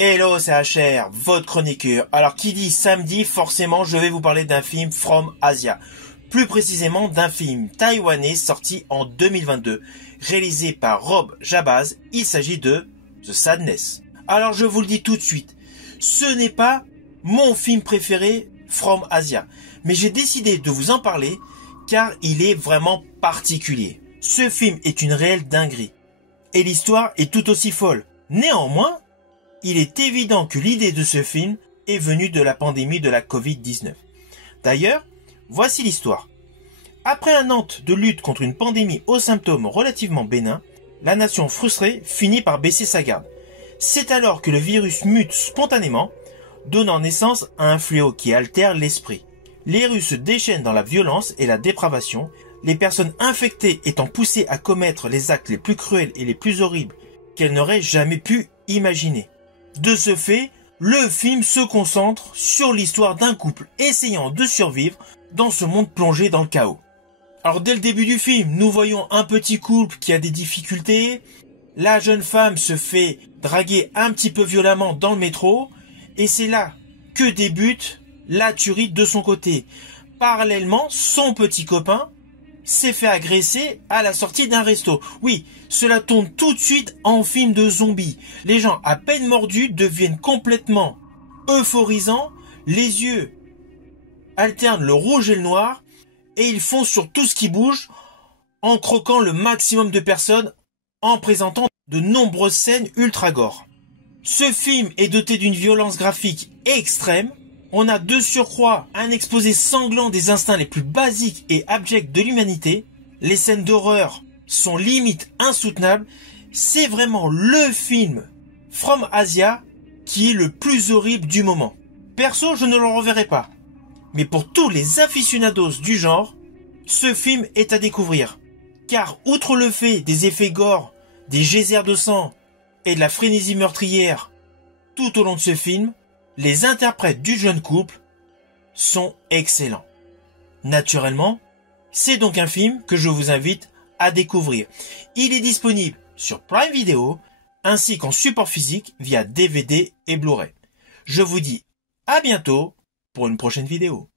Hello, c'est HR, votre chroniqueur. Alors, qui dit samedi, forcément, je vais vous parler d'un film From Asia. Plus précisément, d'un film taïwanais sorti en 2022, réalisé par Rob Jabaz. Il s'agit de The Sadness. Alors, je vous le dis tout de suite, ce n'est pas mon film préféré From Asia, mais j'ai décidé de vous en parler car il est vraiment particulier. Ce film est une réelle dinguerie et l'histoire est tout aussi folle. Néanmoins, il est évident que l'idée de ce film est venue de la pandémie de la Covid-19. D'ailleurs, voici l'histoire. Après un an de lutte contre une pandémie aux symptômes relativement bénins, la nation frustrée finit par baisser sa garde. C'est alors que le virus mute spontanément, donnant naissance à un fléau qui altère l'esprit. Les rues se déchaînent dans la violence et la dépravation, les personnes infectées étant poussées à commettre les actes les plus cruels et les plus horribles qu'elles n'auraient jamais pu imaginer. De ce fait, le film se concentre sur l'histoire d'un couple essayant de survivre dans ce monde plongé dans le chaos. Alors dès le début du film, nous voyons un petit couple qui a des difficultés. La jeune femme se fait draguer un petit peu violemment dans le métro et c'est là que débute la tuerie de son côté. Parallèlement, son petit copain s'est fait agresser à la sortie d'un resto. Oui, cela tourne tout de suite en film de zombies. Les gens à peine mordus deviennent complètement euphorisants, les yeux alternent le rouge et le noir et ils foncent sur tout ce qui bouge en croquant le maximum de personnes en présentant de nombreuses scènes ultra gore. Ce film est doté d'une violence graphique extrême. On a de surcroît un exposé sanglant des instincts les plus basiques et abjects de l'humanité. Les scènes d'horreur sont limite insoutenables. C'est vraiment le film From Asia qui est le plus horrible du moment. Perso, je ne le reverrai pas. Mais pour tous les aficionados du genre, ce film est à découvrir. Car outre le fait des effets gore, des geysers de sang et de la frénésie meurtrière tout au long de ce film, les interprètes du jeune couple sont excellents. Naturellement, c'est donc un film que je vous invite à découvrir. Il est disponible sur Prime Video ainsi qu'en support physique via DVD et Blu-ray. Je vous dis à bientôt pour une prochaine vidéo.